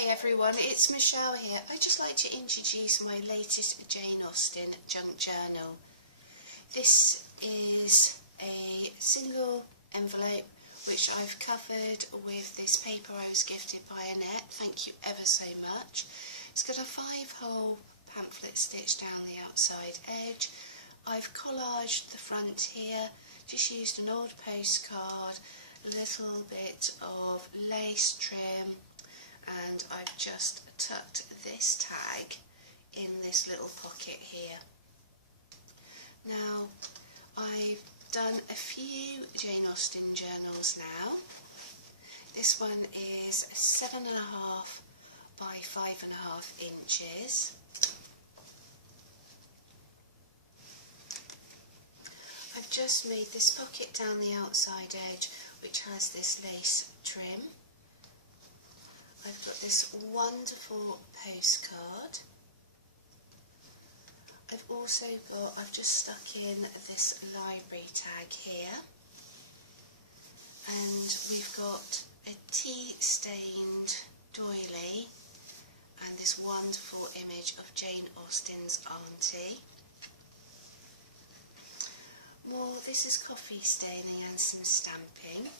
Hi everyone, it's Michelle here. I'd just like to introduce my latest Jane Austen junk journal. This is a single envelope which I've covered with this paper I was gifted by Annette. Thank you ever so much. It's got a 5-hole pamphlet stitched down the outside edge. I've collaged the front here, just used an old postcard, a little bit of lace trim, and I've just tucked this tag in this little pocket here. Now, I've done a few Jane Austen journals now. This one is 7.5 by 5.5 inches. I've just made this pocket down the outside edge which has this lace trim. I've got this wonderful postcard. I've just stuck in this library tag here, and we've got a tea-stained doily and this wonderful image of Jane Austen's auntie. This is coffee staining and some stamping.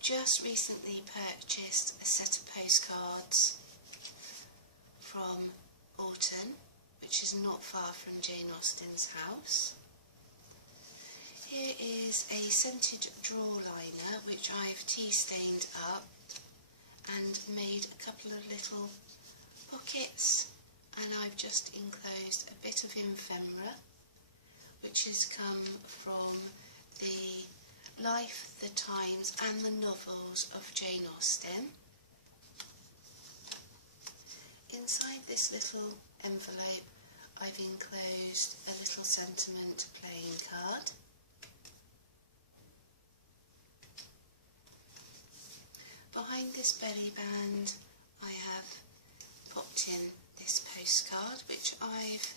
Just recently purchased a set of postcards from Austen, which is not far from Jane Austen's house. Here is a scented drawer liner which I've tea stained up and made a couple of little pockets, and I've just enclosed a bit of ephemera which has come from the Life, the Times and the novels of Jane Austen. Inside this little envelope I've enclosed a little sentiment playing card. Behind this belly band I have popped in this postcard which I've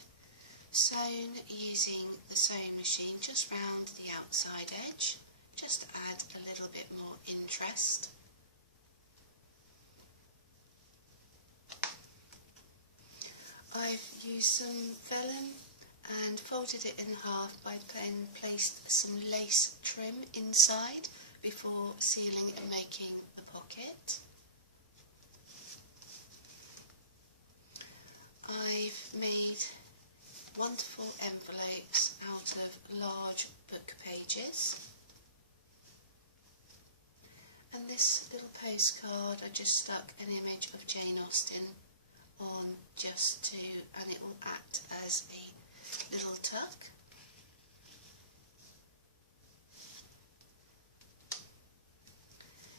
sewn using the sewing machine just round the outside edge, just to add a little bit more interest. I've used some vellum and folded it in half by then placed some lace trim inside before sealing and making the pocket. I've made wonderful envelopes out of large book pages. And this little postcard, I just stuck an image of Jane Austen on and it will act as a little tuck.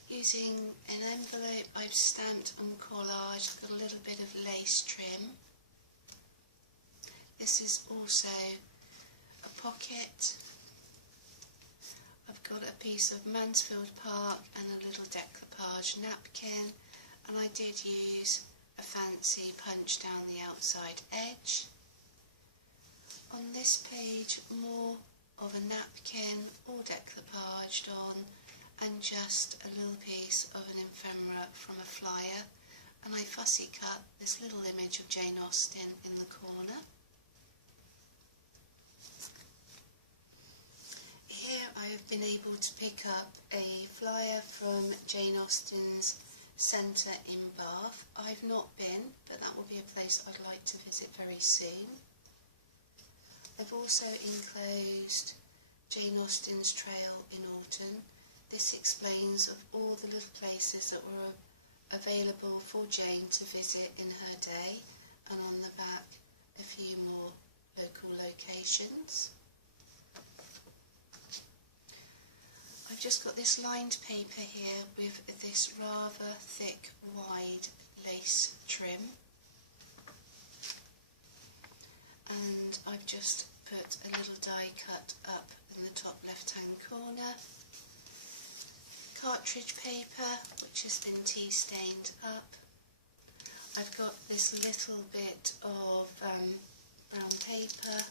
Using an envelope I've stamped and collaged, got a little bit of lace trim. This is also a pocket. I've got a piece of Mansfield Park and a little decoupage napkin, and I did use a fancy punch down the outside edge. On this page, more of a napkin all decoupaged on, and just a little piece of an ephemera from a flyer, and I fussy cut this little image of Jane Austen in the corner. Here I have been able to pick up a flyer from Jane Austen's centre in Bath. I've not been, but that will be a place I'd like to visit very soon. I've also enclosed Jane Austen's trail in Autumn. This explains of all the little places that were available for Jane to visit in her day, and on the back a few more local locations. I've just got this lined paper here with this rather thick, wide lace trim, and I've just put a little die cut up in the top left hand corner. Cartridge paper which has been tea stained up. I've got this little bit of brown paper,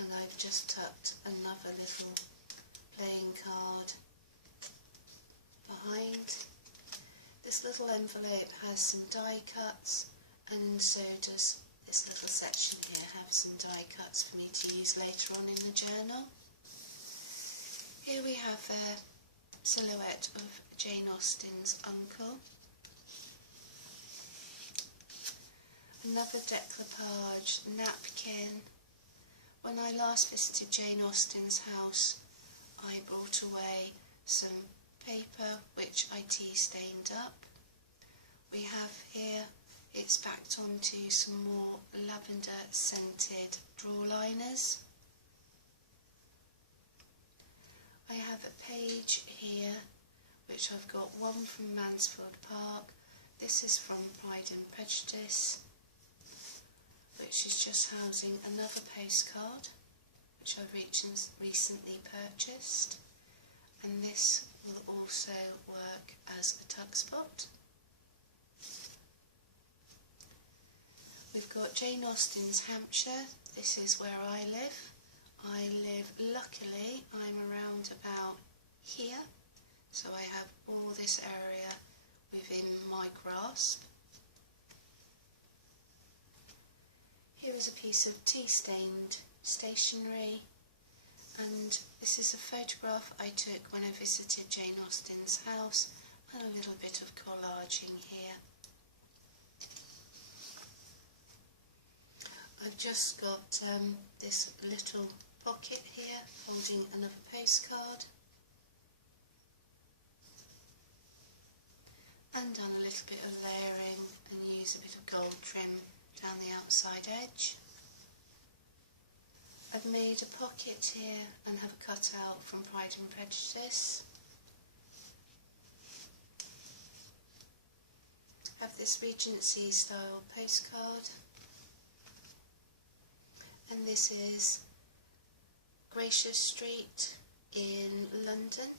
and I've just tucked another little playing card behind. This little envelope has some die cuts, and so does this little section here have some die cuts for me to use later on in the journal. Here we have a silhouette of Jane Austen's uncle. Another decoupage napkin. When I last visited Jane Austen's house, I brought away some paper which I tea stained up. We have here, it's backed onto some more lavender scented drawer liners. I have a page here which I've got one from Mansfield Park. This is from Pride and Prejudice, which is just housing another postcard which I've recently purchased, and this will also work as a tuck spot. We've got Jane Austen's Hampshire. This is where I live. Luckily, I'm around about here, so I have all this area within my grasp. Here is a piece of tea-stained stationery, and this is a photograph I took when I visited Jane Austen's house, and a little bit of collaging here. I've just got this little pocket here holding another postcard, and done a little bit of layering and use a bit of gold trim down the outside edge. I've made a pocket here and have a cutout from Pride and Prejudice. I have this Regency style postcard, and this is Gracious Street in London.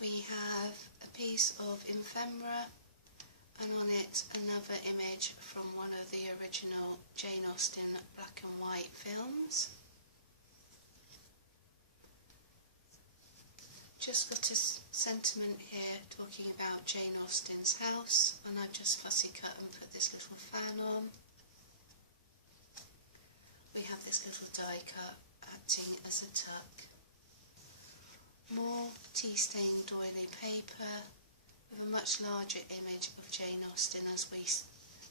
We have a piece of ephemera, and on it another image from one of the original Jane Austen black and white films. Just got a sentiment here talking about Jane Austen's house, and I've just fussy cut and put this little fan on. We have this little die cut acting as a tuck. More tea-stained doily paper with a much larger image of Jane Austen as we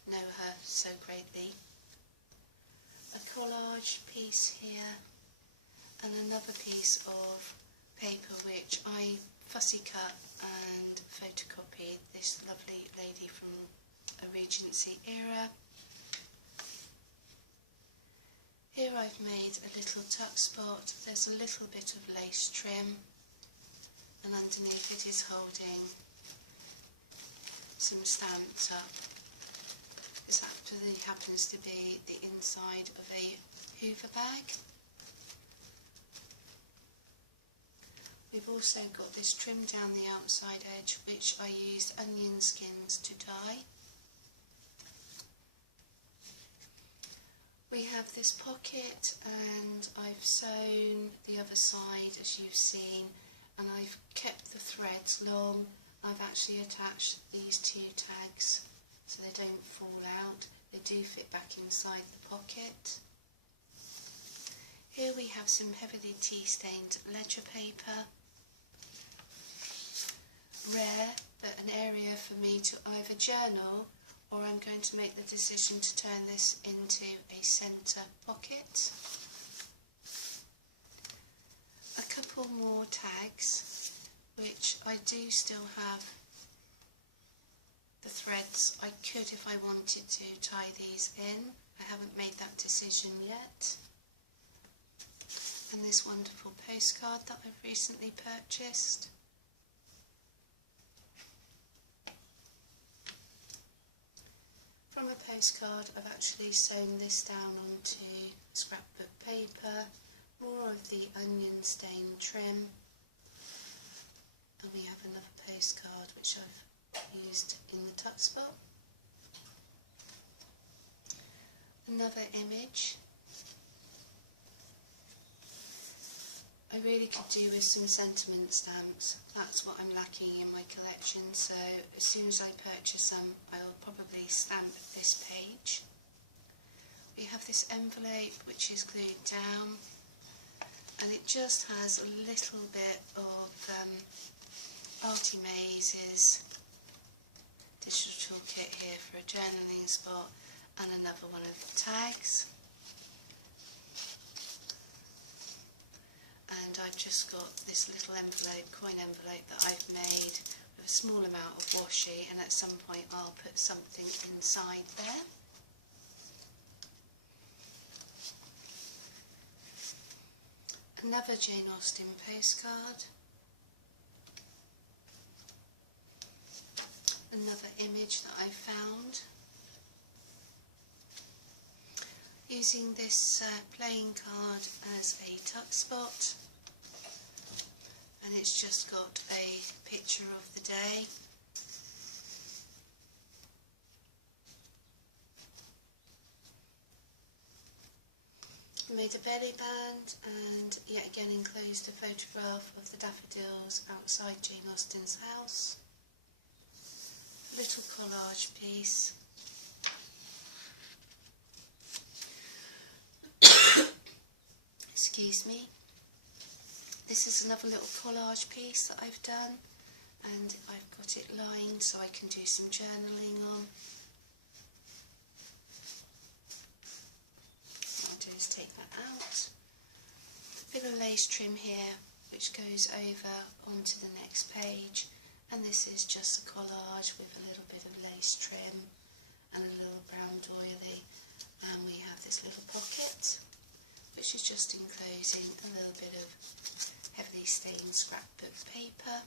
know her so greatly. A collage piece here, and another piece of paper which I fussy cut and photocopied this lovely lady from a Regency era. Here I've made a little tuck spot. There's a little bit of lace trim, and underneath it is holding some stamps up. This actually happens to be the inside of a Hoover bag. We've also got this trim down the outside edge, which I used onion skins to dye. We have this pocket, and I've sewn the other side as you've seen, and I've kept the threads long. I've actually attached these two tags so they don't fall out. They do fit back inside the pocket. Here we have some heavily tea-stained ledger paper. Rare, but an area for me to either journal, or I'm going to make the decision to turn this into a centre pocket. A couple more tags, which I do still have the threads. I could, if I wanted to, tie these in. I haven't made that decision yet. And this wonderful postcard that I've recently purchased. From a postcard, I've actually sewn this down onto scrapbook paper, more of the onion stain trim, and we have another postcard which I've used in the tuck spot. Another image, I really could do with some sentiment stamps. That's what I'm lacking in my collection, so as soon as I purchase them I'll probably stamp this page. We have this envelope which is glued down, and it just has a little bit of Arty digital toolkit here for a journaling spot, and another one of the tags. And I've just got this little envelope, coin envelope that I've made with a small amount of washi, and at some point I'll put something inside there. Another Jane Austen postcard. Another image that I found. Using this playing card as a tuck spot, and it's just got a picture of the day. I made a belly band and yet again enclosed a photograph of the daffodils outside Jane Austen's house. A little collage piece. Excuse me. This is another little collage piece that I've done, and I've got it lined so I can do some journaling on. What I'll do is take that out. A bit of lace trim here which goes over onto the next page, and this is just a collage with a little bit of lace trim and a little brown doily, and we have this little pocket which is just enclosing a little bit of heavily stained scrapbook paper.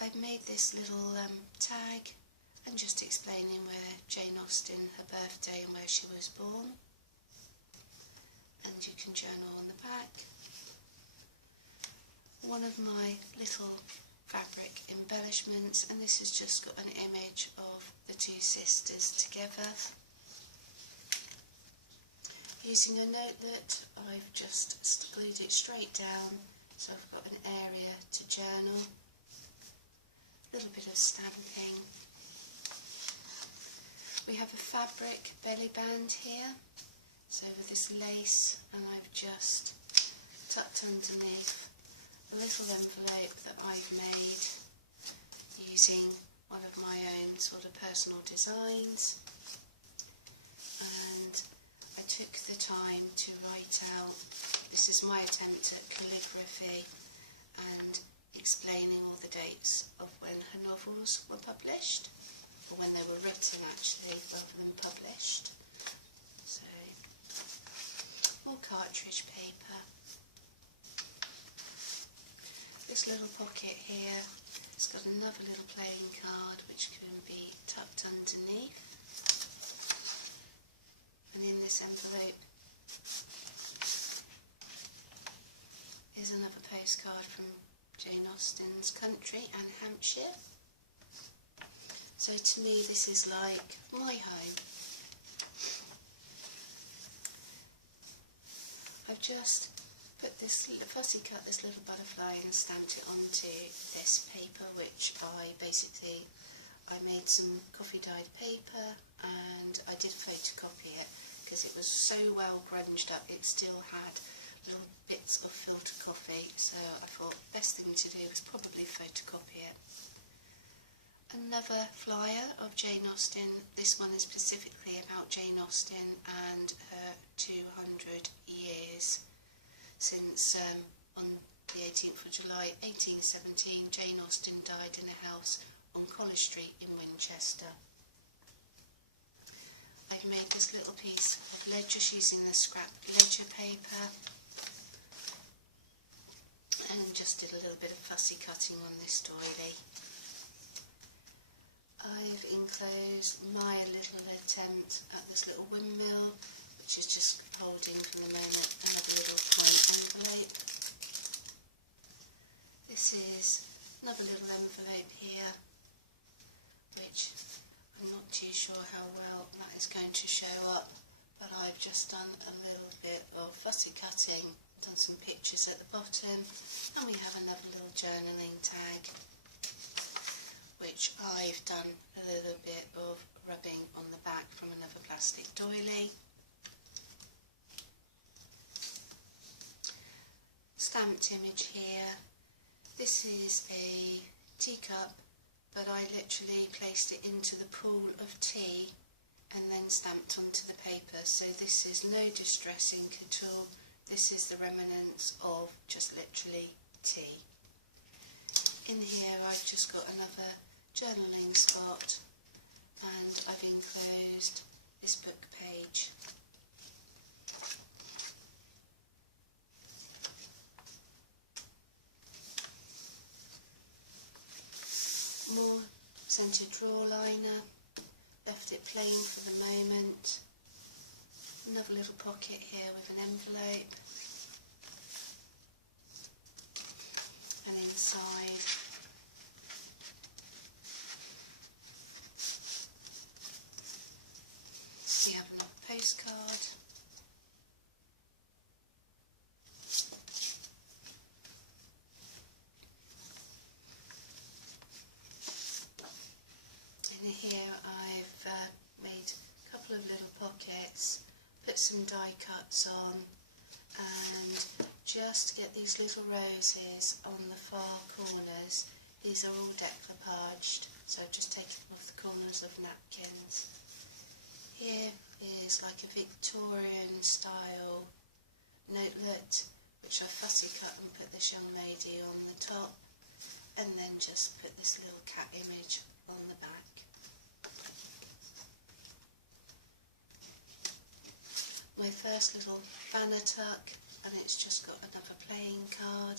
I've made this little tag and just explaining where Jane Austen, her birthday and where she was born, and you can journal on the back. One of my little fabric embellishments, and this has just got an image of the two sisters together. Using a notelet, I've just glued it straight down, so I've got an area to journal. A little bit of stamping. We have a fabric belly band here, so with this lace, and I've just tucked underneath a little envelope that I've made using one of my own sort of personal designs, and I took the time to write out, this is my attempt at calligraphy and explaining all the dates of when her novels were published, or when they were written actually, rather than published. So, more cartridge paper. This little pocket here, it's got another little playing card which can be tucked underneath. And in this envelope is another postcard from Jane Austen's country and Hampshire. So to me this is like my home. I've just put this fussy cut this little butterfly and stamped it onto this paper, which I made some coffee dyed paper and I did photocopy it because it was so well grunged up it still had little bits of filter coffee, so I thought the best thing to do was probably photocopy it. Another flyer of Jane Austen. This one is specifically about Jane Austen and her 200 years since on the 18th of July 1817 Jane Austen died in a house on College Street in Winchester. I've made this little piece of ledger using the scrap ledger paper and just did a little bit of fussy cutting on this doily. I've enclosed my little attempt at this little windmill, which is just holding for the moment another little white envelope. This is another little envelope here, which I'm not too sure how well that is going to show up, but I've just done a little bit of fussy cutting, done some pictures at the bottom, and we have another little journaling tag, which I've done a little bit of rubbing on the back from another plastic doily. Stamped image here. This is a teacup, but I literally placed it into the pool of tea and then stamped onto the paper, so this is no distress ink at all. This is the remnants of just literally tea. In here I've just got another journaling spot, and I've enclosed this book page. More scented drawer liner, left it plain for the moment. Another little pocket here with an envelope, and inside we have another postcard. In here I've made a couple of little pockets, put some die cuts on, and just to get these little roses on the far corners. These are all decoupaged, so I've just taken them off the corners of napkins. Here is like a Victorian style notelet, which I fussy cut and put this young lady on the top, and then just put this little cat image on the back. My first little banner tuck, and it's just got another playing card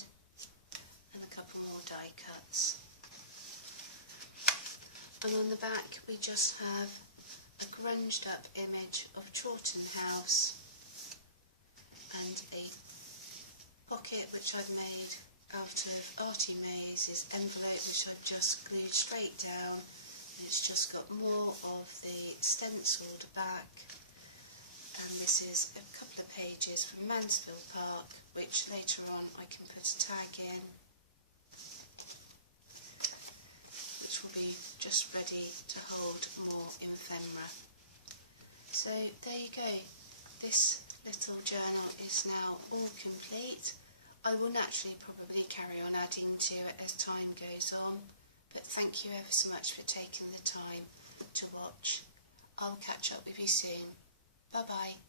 and a couple more die cuts. And on the back we just have a grunged up image of Chawton House and a pocket which I've made out of Arty Maze's envelope, which I've just glued straight down. It's just got more of the stenciled back. And this is a couple of pages from Mansfield Park, which later on I can put a tag in, which will be just ready to hold more ephemera. So there you go. This little journal is now all complete. I will naturally probably carry on adding to it as time goes on, but thank you ever so much for taking the time to watch. I'll catch up with you soon. Bye bye.